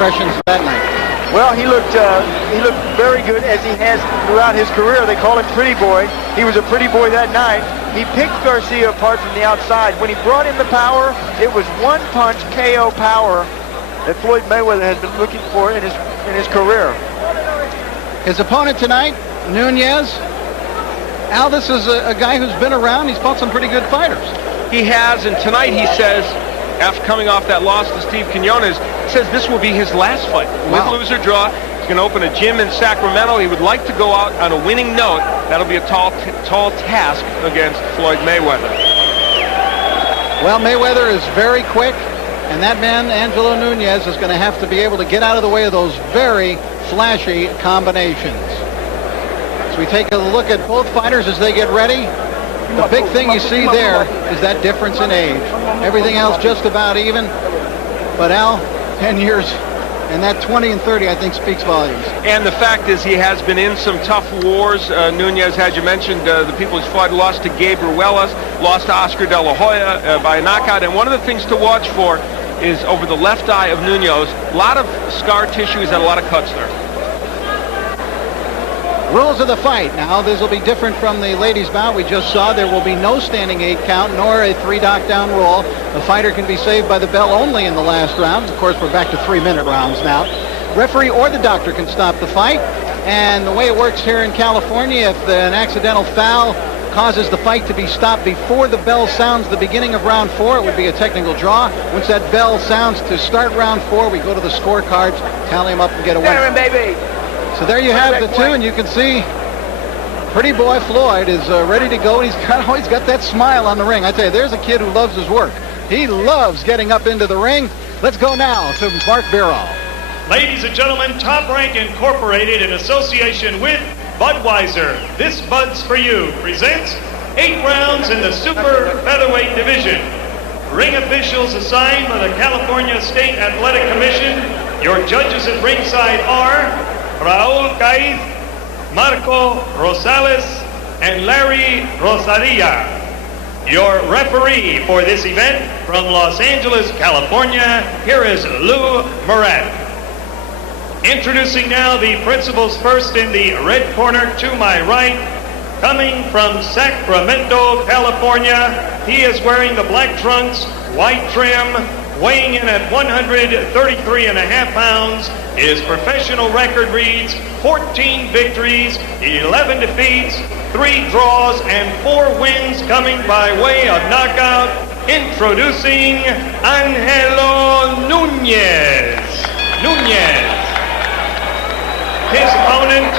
impressions that night? Well, he looked very good, as he has throughout his career. They call him Pretty Boy. He was a pretty boy that night. He picked Garcia apart from the outside. When he brought in the power, it was one-punch KO power that Floyd Mayweather has been looking for in his career. His opponent tonight, Nunez. Al, this is a guy who's been around. He's fought some pretty good fighters. He has, and tonight he says, after coming off that loss to Steve Quinones, says this will be his last fight. Wow. Win, lose, or draw. He's going to open a gym in Sacramento. He would like to go out on a winning note. That'll be a tall task against Floyd Mayweather. Well, Mayweather is very quick, and that man, Angelo Nunez, is going to have to be able to get out of the way of those very flashy combinations. So we take a look at both fighters as they get ready. The big thing you see there is that difference in age. Everything else just about even. But Al, 10 years, and that 20 and 30, I think, speaks volumes. And the fact is he has been in some tough wars. Nunez, as you mentioned, the people he's fought, lost to Gabe Ruelas, lost to Oscar De La Hoya by a knockout. And one of the things to watch for is over the left eye of Nunez. A lot of scar tissue. He's had a lot of cuts there. Rules of the fight. Now, this will be different from the ladies' bout we just saw. There will be no standing 8 count, nor a 3 knockdown rule. The fighter can be saved by the bell only in the last round. Of course, we're back to 3-minute rounds now. Referee or the doctor can stop the fight. And the way it works here in California, if an accidental foul causes the fight to be stopped before the bell sounds the beginning of round 4, it would be a technical draw. Once that bell sounds to start round 4, we go to the scorecards, tally them up, and get a winner. Baby. So there you have the two, and you can see Pretty Boy Floyd is ready to go. He's always got that smile on the ring. I tell you, there's a kid who loves his work. He loves getting up into the ring. Let's go now to Mark Birol. Ladies and gentlemen, Top Rank Incorporated, in association with Budweiser, This Bud's For You, presents 8 rounds in the super featherweight division. Ring officials assigned by the California State Athletic Commission. Your judges at ringside are Raul Caiz, Marco Rosales, and Larry Rosaria. Your referee for this event from Los Angeles, California, here is Lou Murat. Introducing now the principals first in the red corner to my right. Coming from Sacramento, California, he is wearing the black trunks, white trim, weighing in at 133.5 pounds. His professional record reads 14 victories, 11 defeats, 3 draws, and 4 wins coming by way of knockout. Introducing Angelo Nunez. His opponent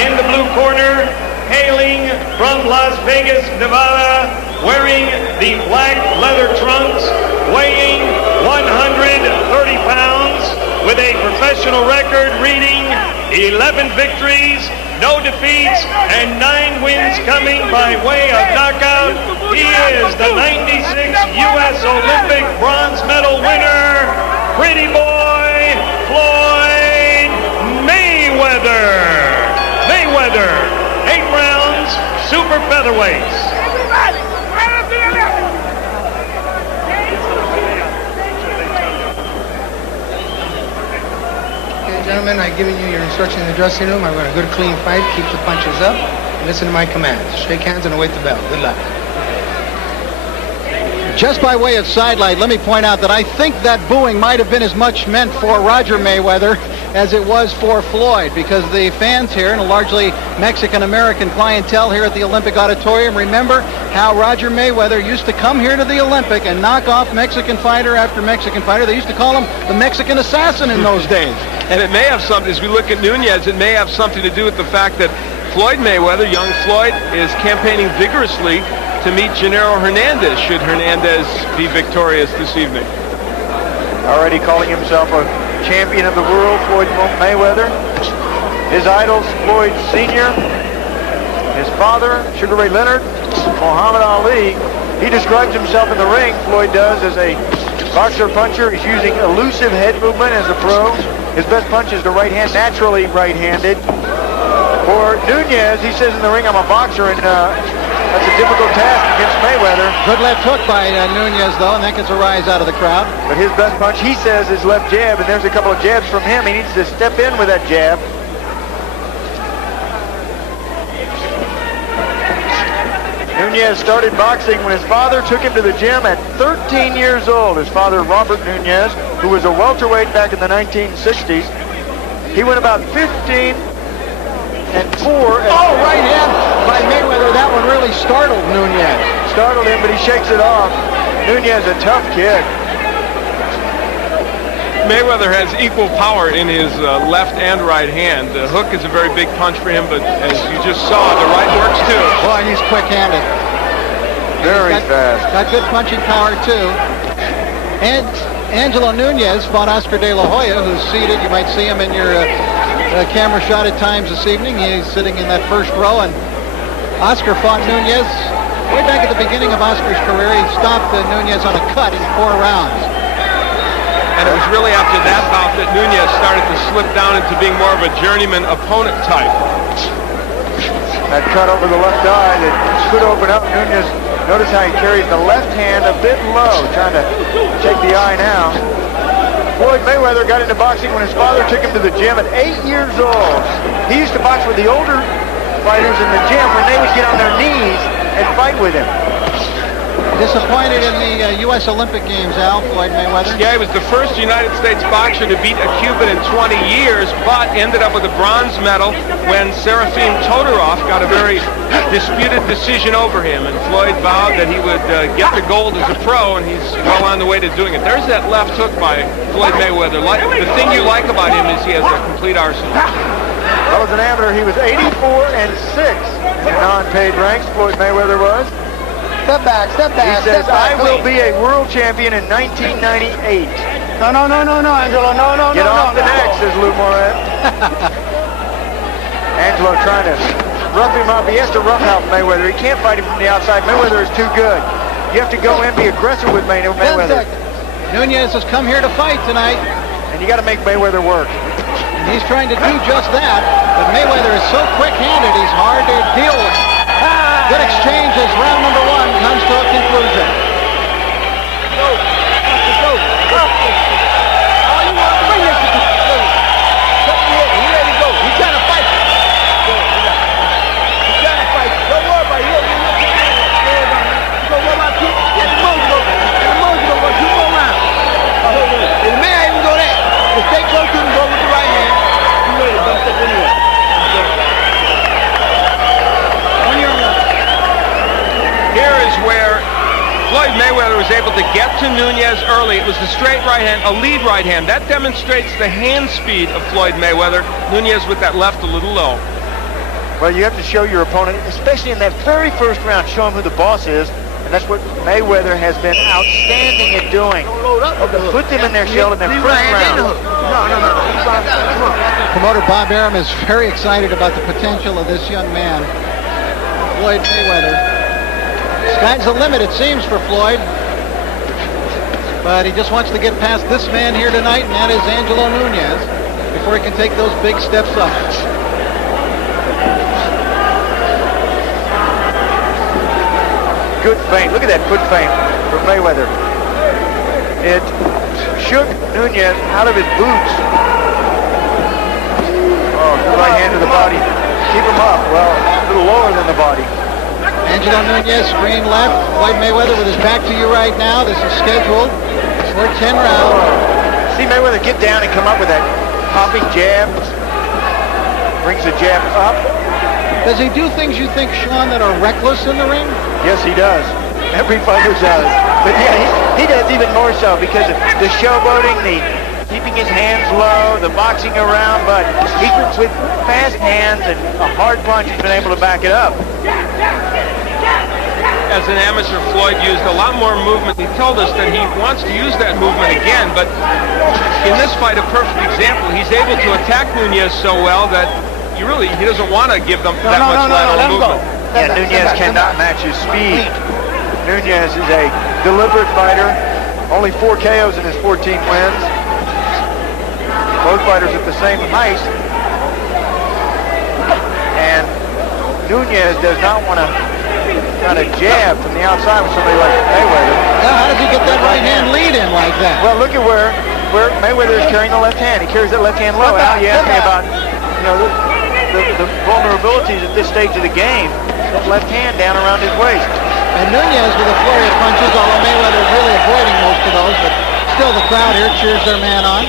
in the blue corner, hailing from Las Vegas, Nevada, wearing the black leather trunks, weighing 130 pounds, with a professional record reading 11 victories, no defeats, and 9 wins coming by way of knockout. He is the 96 U.S. Olympic bronze medal winner, Pretty Boy Floyd Mayweather. 8 rounds, super featherweights. Gentlemen, I've given you your instruction in the dressing room. I want a good, clean fight. Keep the punches up. And listen to my commands. Shake hands and await the bell. Good luck. Just by way of sidelight, let me point out that I think that booing might have been as much meant for Roger Mayweather as it was for Floyd, because the fans here, and a largely Mexican-American clientele here at the Olympic Auditorium, remember how Roger Mayweather used to come here to the Olympic and knock off Mexican fighter after Mexican fighter. They used to call him the Mexican assassin in those days. And it may have something, as we look at Nunez, it may have something to do with the fact that Floyd Mayweather, young Floyd, is campaigning vigorously to meet Gennaro Hernandez, should Hernandez be victorious this evening. Already calling himself a champion of the world, Floyd Mayweather. His idols, Floyd Sr., his father, Sugar Ray Leonard, Muhammad Ali. He describes himself in the ring, Floyd does, as a boxer puncher. He's using elusive head movement as a pro. His best punch is the right hand, naturally right-handed. For Nunez, he says in the ring, I'm a boxer, and That's a difficult task against Mayweather. Good left hook by Nunez, though, and that gets a rise out of the crowd. But his best punch, he says, is left jab, and there's a couple of jabs from him. He needs to step in with that jab. Nunez started boxing when his father took him to the gym at 13 years old. His father, Robert Nunez, who was a welterweight back in the 1960s. He went about 15 and 4. Right hand by Mayweather. That one really startled Nunez. Startled him, but he shakes it off. Nunez, a tough kid. Mayweather has equal power in his left and right hand. The hook is a very big punch for him, but as you just saw, the right works too. Boy, he's quick-handed. Very fast. Got good punching power, too. And Angelo Nunez fought Oscar De La Hoya, who's seated. You might see him in your camera shot at times this evening. He's sitting in that first row, and Oscar fought Nunez way back at the beginning of Oscar's career. He stopped Nunez on a cut in 4 rounds. And it was really after that bout that Nunez started to slip down into being more of a journeyman opponent type. That cut over the left eye that could open up. Nunez, notice how he carries the left hand a bit low, trying to take the eye now. Floyd Mayweather got into boxing when his father took him to the gym at 8 years old. He used to box with the older fighters in the gym when they would get on their knees and fight with him. Disappointed in the U.S. Olympic Games, Al, Floyd Mayweather. Yeah, he was the first United States boxer to beat a Cuban in 20 years, but ended up with a bronze medal when Serafim Todorov got a very disputed decision over him. And Floyd vowed that he would get the gold as a pro, and he's well on the way to doing it. There's that left hook by Floyd Mayweather. The thing you like about him is he has a complete arsenal. Well, as an amateur, he was 84 and 6 in the non-paid ranks. Floyd Mayweather was. Step back, step back. He says, step back. I will be a world champion in 1998. No, Angelo, no. Get off the neck, says Lou Moret. Angelo trying to rough him up. He has to rough out Mayweather. He can't fight him from the outside. Mayweather is too good. You have to go in and be aggressive with Mayweather. Nunez has come here to fight tonight. And you got to make Mayweather work. And he's trying to do just that. But Mayweather is so quick-handed, he's hard to deal with. Good exchange as round number 1 comes to a conclusion. Here is where Floyd Mayweather was able to get to Nunez early. It was the straight right hand, a lead right hand. That demonstrates the hand speed of Floyd Mayweather. Nunez with that left a little low. Well, you have to show your opponent, especially in that very first round, show him who the boss is. And that's what Mayweather has been outstanding at doing. Put them in their shell in their first round. Promoter Bob Arum is very excited about the potential of this young man, Floyd Mayweather. Sky's the limit, it seems, for Floyd. But he just wants to get past this man here tonight, and that is Angelo Nunez, before he can take those big steps up. Good feint. Look at that foot feint from Mayweather. It shook Nunez out of his boots. Oh, good right hand to the body. Keep him up. Well, a little lower than the body. Angelo Nunez, screen left. Floyd Mayweather with his back to you right now. This is scheduled for 10 rounds. See Mayweather get down and come up with that popping jab. Brings the jab up. Does he do things you think, Sean, that are reckless in the ring? Yes, he does. Every fighter does. But yeah, he does even more so because of the showboating, the keeping his hands low, the boxing around, but he with fast hands and a hard punch, he's been able to back it up. As an amateur, Floyd used a lot more movement. He told us that he wants to use that movement again, but in this fight, a perfect example, he's able to attack Nunez so well that he doesn't want to give them that much lateral movement. Yeah, Nunez cannot match his speed. Nunez is a deliberate fighter. Only 4 KOs in his 14 wins. Both fighters at the same height. And Nunez does not want to kind of jab from the outside with somebody like Mayweather. Now, how does he get that right hand lead in like that? Well, look at where Mayweather is carrying the left hand. He carries that left hand low. Now you ask me about, the vulnerabilities at this stage of the game. That left hand down around his waist. And Nunez with a flurry of punches, although Mayweather is really avoiding most of those, but still the crowd here cheers their man on.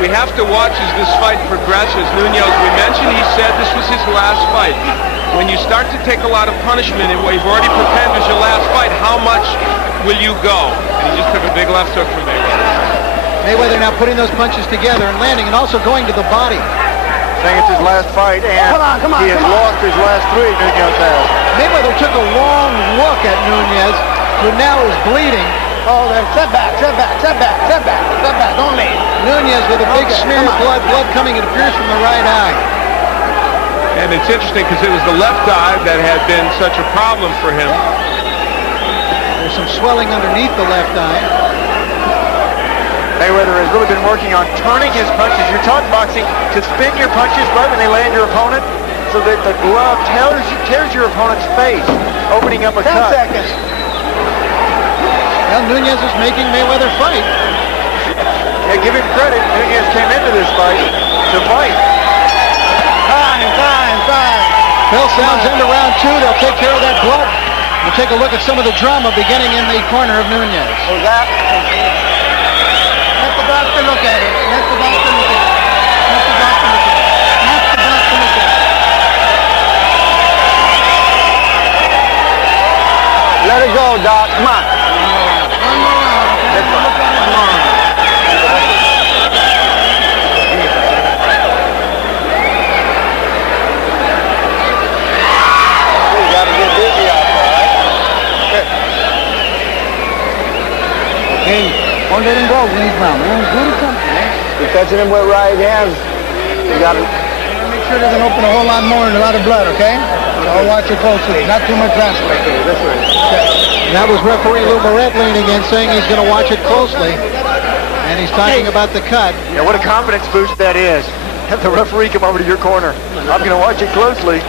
We have to watch as this fight progresses. Nunez, we mentioned, he said this was his last fight. When you start to take a lot of punishment and what you've already prepared as your last fight, how much will you go? And he just took a big left hook from Mayweather. Mayweather now putting those punches together and landing and also going to the body. Saying it's his last fight, and he has lost his last 3, Nunez has. Mayweather took a long look at Nunez, who now is bleeding. Oh, then step back. Don't leave. Nunez with a big smear of blood coming, it appears, from the right eye. And it's interesting because it was the left eye that had been such a problem for him. There's some swelling underneath the left eye. Mayweather has really been working on turning his punches. You're taught in boxing to spin your punches right when they land your opponent so that the glove tears your opponent's face, opening up a cut. 10 seconds. Well, Nunez is making Mayweather fight. Yeah, give him credit. Nunez came into this fight to fight. Time. Bill sounds into round 2. They'll take care of that blood. We'll take a look at some of the drama beginning in the corner of Nunez. Let the doctor look at it. Let it go, Doc. Come on. One more round. Don't let him go when he's down, man. Do something, man. You're touching him with right hands. You gotta make sure it doesn't open a whole lot more and a lot of blood, okay? So I'll watch it closely. Not too much vascular. Okay, this way. And that was referee Lou Barrett leaning in, saying he's going to watch it closely. And he's talking about the cut. Yeah, what a confidence boost that is. Have the referee come over to your corner. I'm going to watch it closely.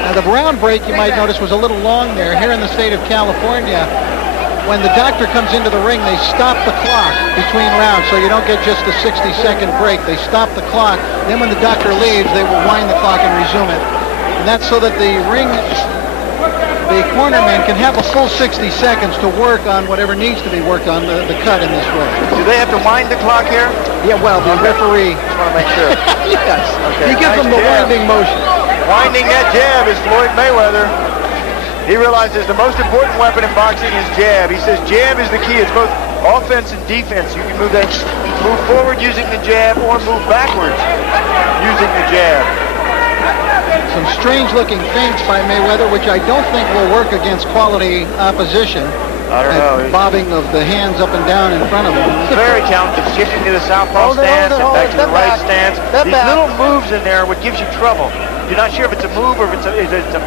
Now, the round break, you might notice, was a little long there. Here in the state of California, when the doctor comes into the ring, they stop the clock between rounds, so you don't get just a 60-second break. They stop the clock. Then when the doctor leaves, they will wind the clock and resume it. And that's so that the cornerman can have a full 60 seconds to work on whatever needs to be worked on, the cut in this way. Do they have to wind the clock here? Yeah, well, the referee... Just want to make sure. Yes. Okay. He gives them the winding motion. Winding that jab is Floyd Mayweather. He realizes the most important weapon in boxing is jab. He says jab is the key. It's both offense and defense. You can move forward using the jab or move backwards using the jab. Some strange-looking feints by Mayweather, which I don't think will work against quality opposition. I don't know. Bobbing of the hands up and down in front of him. He's very talented, shifting to the southpaw stance and back to the right stance. These little moves in there are what gives you trouble. You're not sure if it's a move or if it's a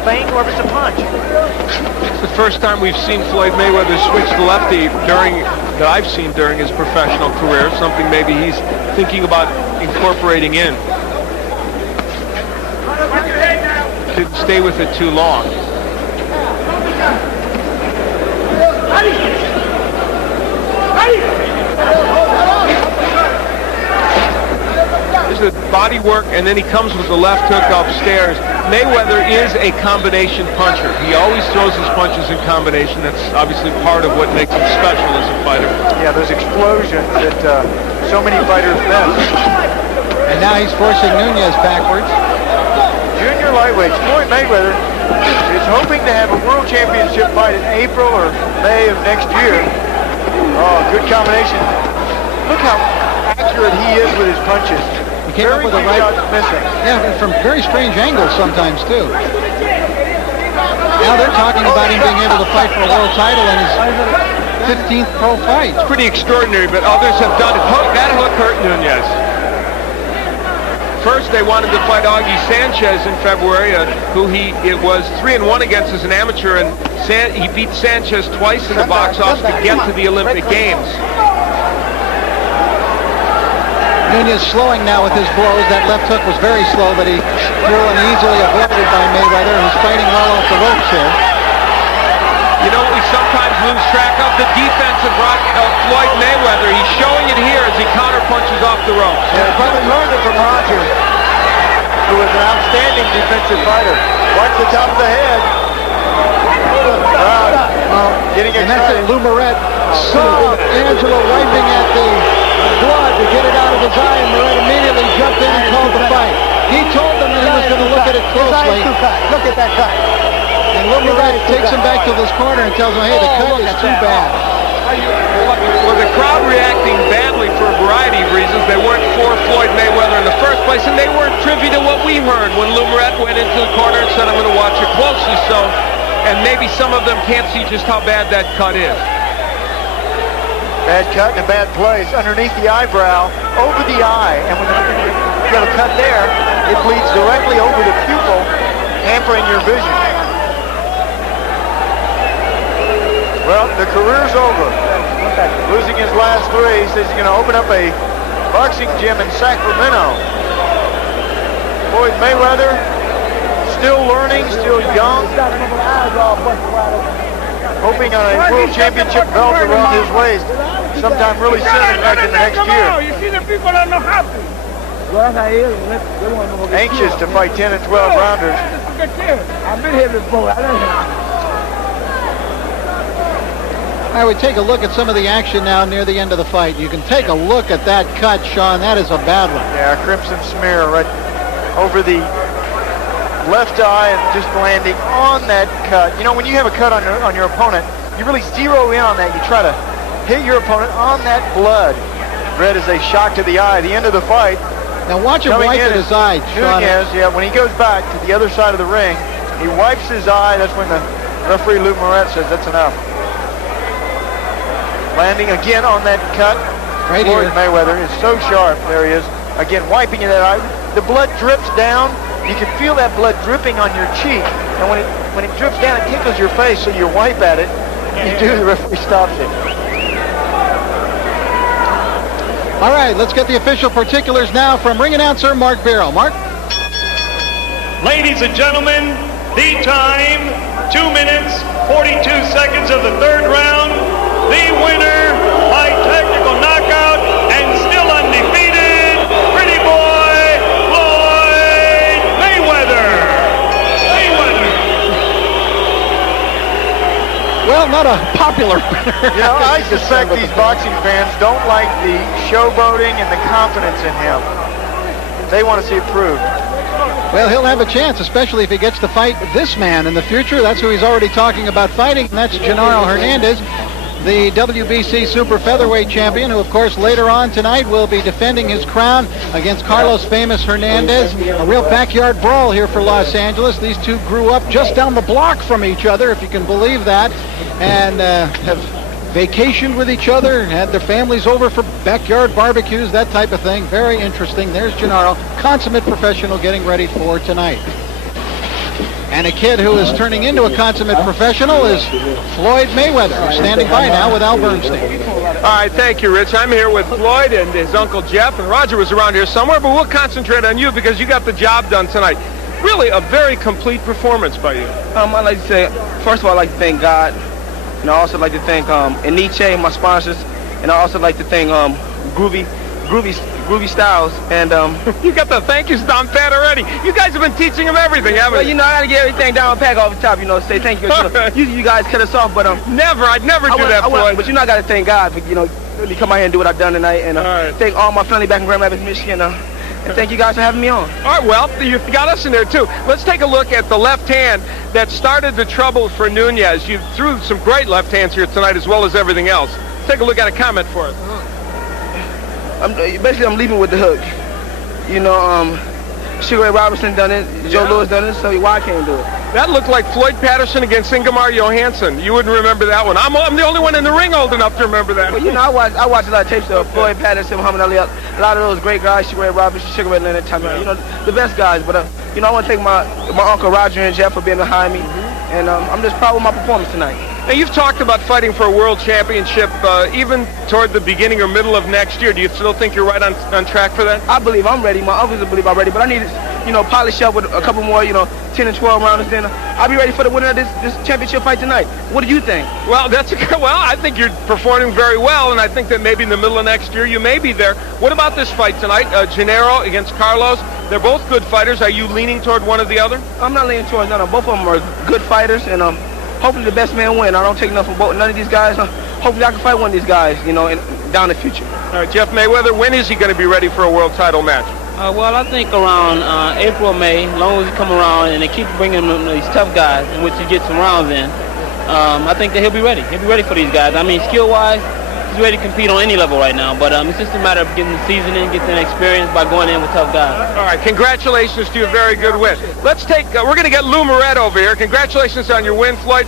feint or if it's a punch. It's the first time we've seen Floyd Mayweather switch to lefty that I've seen during his professional career, something maybe he's thinking about incorporating in. Didn't stay with it too long. There's the body work, and then he comes with the left hook upstairs. Mayweather is a combination puncher. He always throws his punches in combination. That's obviously part of what makes him special as a fighter. Yeah, those explosions that so many fighters miss. And now he's forcing Nunez backwards. Junior lightweights, Floyd Mayweather is hoping to have a world championship fight in April or May of next year. Oh, good combination. Look how accurate he is with his punches. He came up with a right... missing. Yeah, from very strange angles sometimes, too. Now they're talking about him being able to fight for a world title in his 15th pro fight. It's pretty extraordinary, but others have done it. That hook hurt Nunez. First, they wanted to fight Augie Sanchez in February, who it was 3-1 against as an amateur, and he beat Sanchez twice in the box office to get to the Olympic Games. Nunez slowing now with his blows. That left hook was very slow, but he threw and easily avoided by Mayweather, who's fighting well off the ropes here. You know what we sometimes lose track of? The defense of Floyd Mayweather. He's showing it here as he counterpunches off the ropes. Yeah, he probably learned it from Roger, who was an outstanding defensive fighter. Watch the top of the head. Getting excited. And that's it. Lou Moret saw Angelo wiping at the blood to get it out of his eye, and Moret immediately jumped in and called the fight. He told them that he was going to look at it closely. Look at that cut. And Lou Moret takes him back to this corner and tells him, hey, the cut is too bad. Well, the crowd reacting badly for a variety of reasons. They weren't for Floyd Mayweather in the first place, and they weren't privy to what we heard when Lou Moret went into the corner and said, I'm going to watch it closely. So, and maybe some of them can't see just how bad that cut is. Bad cut in a bad place, underneath the eyebrow, over the eye, and when you got a cut there, it bleeds directly over the pupil, hampering your vision. Well, the career's over. Losing his last three, he says he's going to open up a boxing gym in Sacramento. Floyd Mayweather, still learning, still young, hoping on a world championship belt around his waist sometime really soon, in fact, in the next year. You see the people that know how to. Anxious to fight 10 and 12 rounders. I've been here before. I would take a look at some of the action now near the end of the fight. You can take a look at that cut, Sean. That is a bad one. Yeah, crimson smear right over the left eye and just landing on that cut. You know, when you have a cut on your opponent, you really zero in on that. You try to hit your opponent on that blood. Red is a shock to the eye. The end of the fight. Now watch him wipe at his eye, Sean. Nunez, yeah, when he goes back to the other side of the ring, he wipes his eye. That's when the referee Lou Moret says that's enough. Landing again on that cut. Right Floyd here. Mayweather is so sharp. There he is. Again, wiping that eye. The blood drips down. You can feel that blood dripping on your cheek. And when it drips down, it tickles your face, so you wipe at it. You do, the referee stops it. All right, let's get the official particulars now from ring announcer Mark Barrow. Mark? Ladies and gentlemen, the time, 2 minutes, 42 seconds of the third round. The winner by technical knockout and still undefeated, pretty boy, Floyd Mayweather. Well, not a popular winner. You know, I suspect these boxing fans don't like the showboating and the confidence in him. They want to see it proved. Well, he'll have a chance, especially if he gets to fight this man in the future. That's who he's already talking about fighting, and that's Genaro Hernandez, the WBC Super Featherweight champion, who, of course, later on tonight will be defending his crown against Carlos Famous Hernandez. A real backyard brawl here for Los Angeles. These two grew up just down the block from each other, if you can believe that, and have vacationed with each other, had their families over for backyard barbecues, that type of thing. Very interesting. There's Genaro, consummate professional, getting ready for tonight. And a kid who is turning into a consummate professional is Floyd Mayweather, who's standing by now with Al Bernstein. All right, thank you, Rich. I'm here with Floyd and his uncle Jeff, and Roger was around here somewhere, but we'll concentrate on you because you got the job done tonight. Really a very complete performance by you. I'd like to say, first of all, I'd like to thank God. And I also like to thank Eniche, my sponsors, and I also like to thank Groovy Styles. And you got the thank yous down pat already. You guys have been teaching him everything, haven't well, you? you know, I gotta get everything down pack off the top. You know, say thank you. Usually you guys cut us off, but I'd never do that, Floyd. But you know, I gotta thank God for really come out here and do what I've done tonight, and thank all my family back in Grand Rapids, Michigan. And thank you guys for having me on. All right, well, you've got us in there, too. Let's take a look at the left hand that started the trouble for Nunez. You threw some great left hands here tonight as well as everything else. Take a look at a comment for us. I'm leaving with the hook. You know, Sugar Ray Robinson done it, Joe Louis done it, so why I can't do it? That looked like Floyd Patterson against Ingemar Johansson. You wouldn't remember that one. I'm the only one in the ring old enough to remember that. Well, you know, I watch a lot of tapes of Floyd Patterson, Muhammad Ali, a lot of those great guys, Sugar Ray Robinson, Sugar Ray Leonard, Tommy, you know, the best guys. But, I want to thank my uncle Roger and Jeff for being behind me. And I'm just proud of my performance tonight. Now, you've talked about fighting for a world championship even toward the beginning or middle of next year. Do you still think you're right on track for that? I believe I'm ready. My others believe I'm ready, but I need to, polish up with a couple more, 10 and 12 rounds. Then I'll be ready for the winner of this championship fight tonight. What do you think? Well, I think you're performing very well, and I think that maybe in the middle of next year you may be there. What about this fight tonight? Gennaro against Carlos. They're both good fighters. Are you leaning toward one or the other? I'm not leaning towards none of them. Both of them are good fighters, and hopefully the best man win. I don't take nothing from none of these guys. Hopefully I can fight one of these guys, down the future. All right, Jeff Mayweather, when is he going to be ready for a world title match? Well, I think around April or May, as long as he come around and they keep bringing him these tough guys in which he gets some rounds in, I think that he'll be ready. He'll be ready for these guys. I mean, skill-wise, he's ready to compete on any level right now, but it's just a matter of getting the seasoning, getting the experience by going in with tough guys. All right, congratulations to your very good win. We're going to get Lou Moret over here. Congratulations on your win, Floyd.